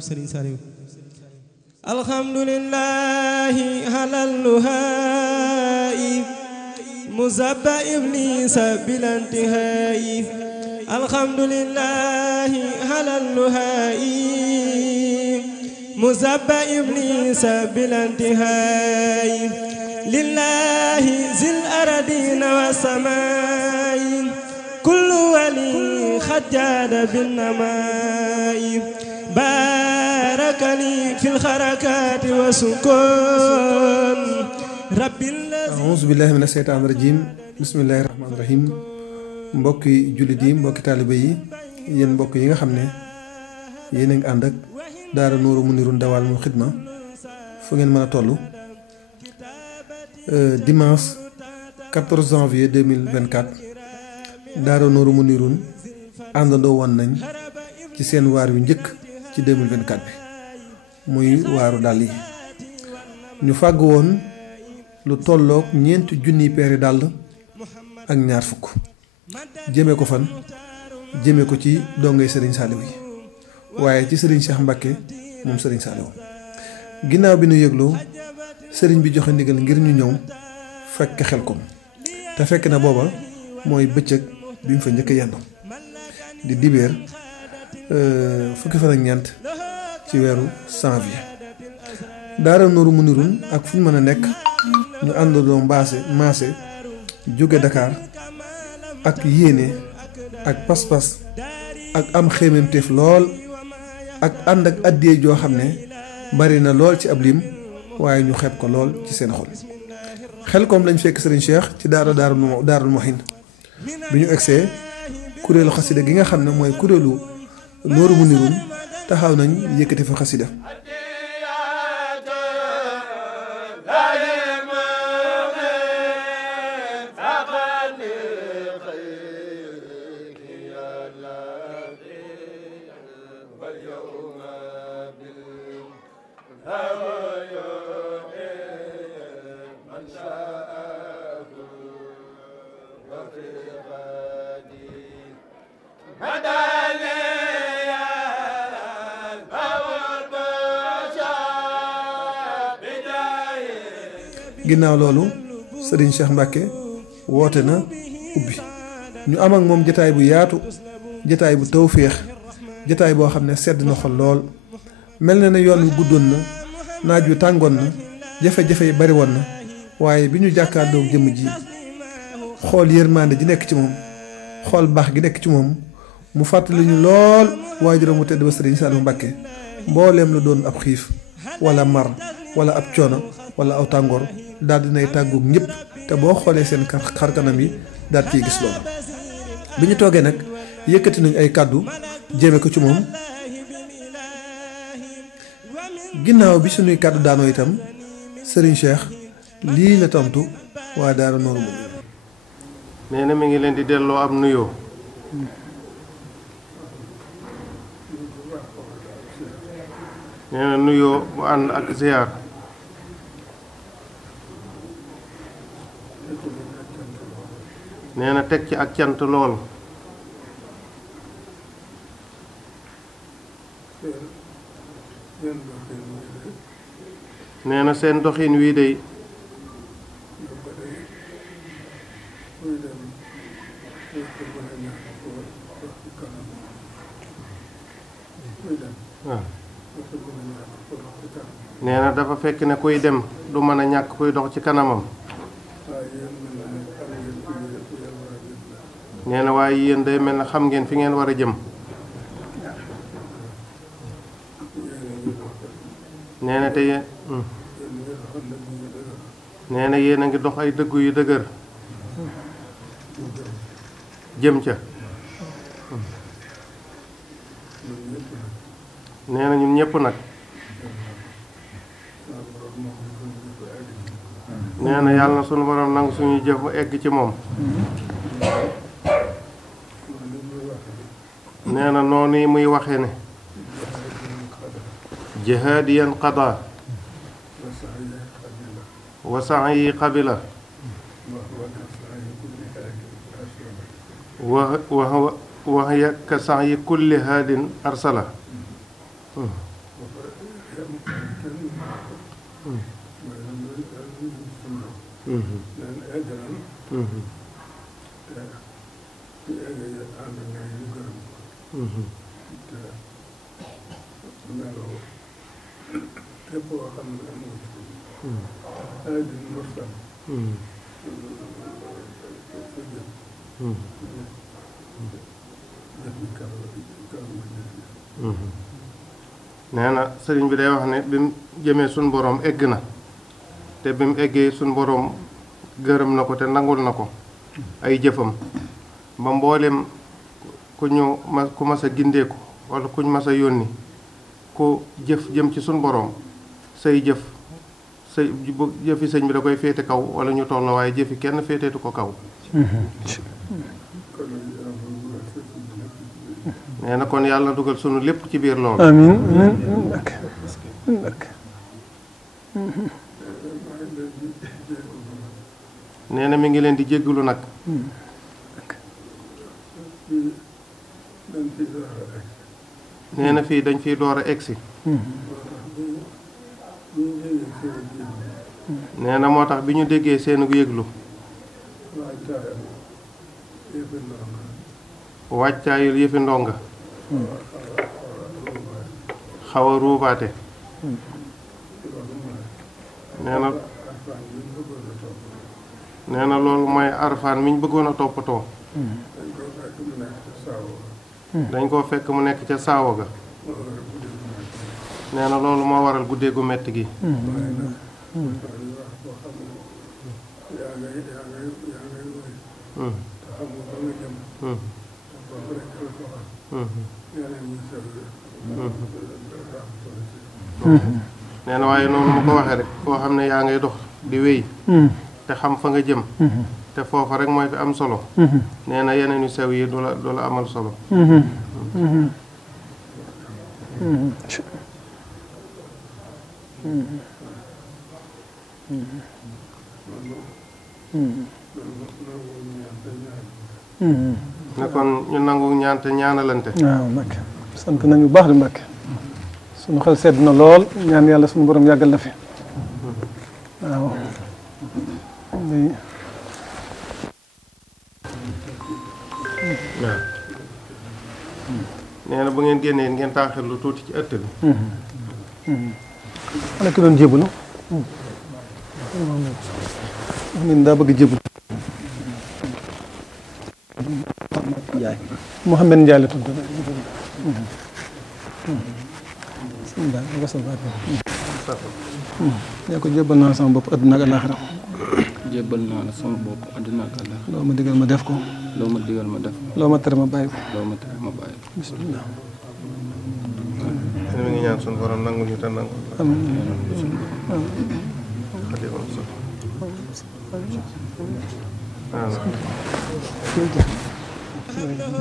Serigne Saliou alhamdulillahi halal luhai muzabba iblisa bilantihai alhamdulillahi halal luhai muzabba iblisa bilantihai lillahi zil aradina wa samai kullu wali khajjada bin namai باركني في الحركات وسكون رب أعوذ بالله من الشيطان الرجيم بسم الله الرحمن الرحيم mbokki jullit yi mbokki taalibe yi yéen mbokk yi nga xam ne yéen a ngi ànd ak daara Nuuru Muniirun Dawaamul Xidma fu ngeen mën a toll dimanche 14 janvier 2024 daara Nuuru Muniirun àndandoo woon nañ ci seen waar yu njëkk ci 2024 bi muy waaru dàll yi ñu fàgg woon lu tolloog 4 junniy peeri dàll ak ñaar fukk jëme ko fan jëme ko ci dongay Serigne Saliou yi waaye ci Serigne Cheikh Mbacke moom Serigne Saliou ginnaaw bi nu yëgloo Serigne bi joxe ndigal ngir ñu ñëw fekk Xelkom te fekk na booba mooy bëccëg bi mu fa njëkk yendu di dibéer fukki fan ak ñeent ci weeru janvier daara Nuuru Muniirun ak fu ñu mën a nekk ñu àndandoo maase jóge Dakar ak yéene ak pas-pas ak am xéememteef lool ak ànd ak àddiyee joo xam ne bari na lool ci ab lim waaye ñu xeeb ko lool ci seen xol Xelkom lañ fekk Serigne Cheikh ci daarul Muhin bi ñu egsee kuréelu xasida gi nga xam ne mooy kuréelu Nuuru Muniirun taxaw nañ yëkkati fa xasida ginnaaw loolu Serigne Cheikh Mbacke woote na ubbi ñu am ak moom jataay bu yaatu jataay bu tawféex jataay boo xam ne sedd na xol lool mel na ne yoon wi guddoon na naaj wi tàngoon na jafe-jafe yi bari woon na waaye bi ñu jàkkaarloog jëmm ji xool yërmande ji nekk ci moom xool baax gi nekk ci moom mu fàttali ñu lool waajuram mu tedd ba Serigne Saliou Mbacke mbooleem lu doon ab xiif wala mar wala ab coono wala aw tàngoor daal dinay tàggoog ñëpp te boo xoolee seen xarkanam yi daal ciy gis loolu bi ñu toogee nag yëkkati nañu ay kàddu jéeme ko ci moom ginnaaw bi suñuy kàddu daanoo itam Serigne Cheikh lii la tontu waa daara Nuuru Muniirun nee na mi ngi leen di delloo am nuyoo nee na nuyoo mu ànd ak ziyaar nee na teg ci ak cant lool nee na seen doxin wii dey nee na dafa fekk ne kuy dem du mën a ñàkk kuy dox ci kanamam nee na waaye yéen day mel na xam ngeen fi ngeen war a jëm nee na te yéen nee na yéen a ngi dox ay dëggu yu dëgër jëm ca nee na ñun ñépp nag nee na yàlla na sunu borom nangu suñuy jëf ba egg ci moom nee na noonu yi muy waxe ne jihaadiyan qada wa sa'yi qabila wa hiya ka sa'yi kulli haadin arsala nee na sëriñ bi day wax ne bi mu jëmee suñ boroom egg na te bi mu eggee suñ boroom gërëm na ko te nangul na ko ay jëfam ba mboolem ku mas a gindeeku wala kuñ mas a yónni ku jëf jëm ci suñ boroom say jëfi sëñ bi da koy féete kaw wala ñu toll waaye jëfi kenn féeteetu ko kaw. nee na kon yàlla dugal sunu lépp ci biir loolu. amiin nee na mi ngi leen di jéggalu nag. nee na fii dañ fiy door a egsi. nee na moo tax bi ñu déggee seenu yëglu. wàccaayul yëfi ndonga. xaw a ruubaate. nee na loolu mooy arfaan mi ñu bëggoon a toppatoo. dañ koo fekk mu nekk ca saawo ga. nee na loolu moo waral guddee gu metti gi. nee na waaye noonu ma ko waxee rek koo xam ne yaa ngay dox di wéy te xam fa nga jëm te foofa rek mooy fi am solo nee na yeneen yu sew yi du la amal solo. ne kon ñu nangu ñaan te ñaanalante. waaw Mbacke sant nañu bu baax di Mbacke suñu xel sedd na lool ñaan yàlla suñu borom yàggal la fi waaw. nee na bu ngeen génnee ngeen taaxir lu tuuti ci ëtt bi. ana ki doon jébbalu. wax nañ daa bëgg jébbalu. Mouhamed Ndiaye la tudd. yaa ko jébbal naa sama bopp àdduna ak àllaaxira. jébbal naa la sama bopp àdduna ak àllaaxira. loo ma digal ma def ko. loo ma digal ma def ko. loo ma tere ma bàyyi ko. loo ma tere ma bàyyi ko. bisimilah. mi ngi ñaan suñu borom nangu ñu te nangu.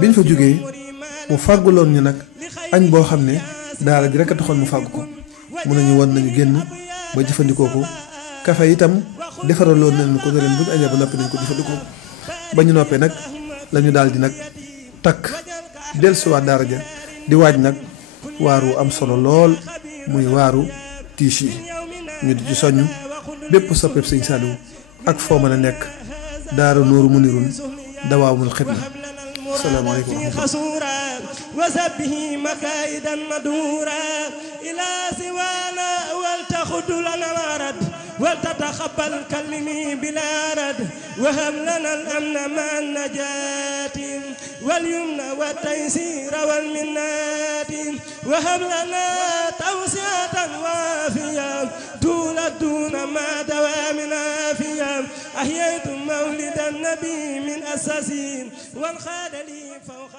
biñ fa jógee mu fàgguloon ñu nag añ boo xam ne daara ji rekk a taxoon mu fàgg ko mun nañu won nañu génn ba jëfandikoo ko kafe itam defaraloon nañu ko ne leen bu ñu añee ba noppi nañ ko jëfandikoo ba ñu noppee nag lañu daal di nag takk dellusiwaat daara ja di waaj nag waaru am solo lool muy waaru tiis yi ñu di ci soññ bépp soppeeb sëñ Saliou ak foo mën a nekk daara Nuuru Munirun dawaamul xidma. asalaamaaleykum wa rahmatulah. وسبه مكائدا مدورا إلى سوانا ولتخذ لنا الأرض ولتتقبل كلمي بلا رد وهب لنا الأمن مع النجاة واليمن والتيسير والمنات وهب لنا توسعة وافية طول الدون مع دوامنا فيها أحييت مولد النبي من أساسين والخاد لي فوق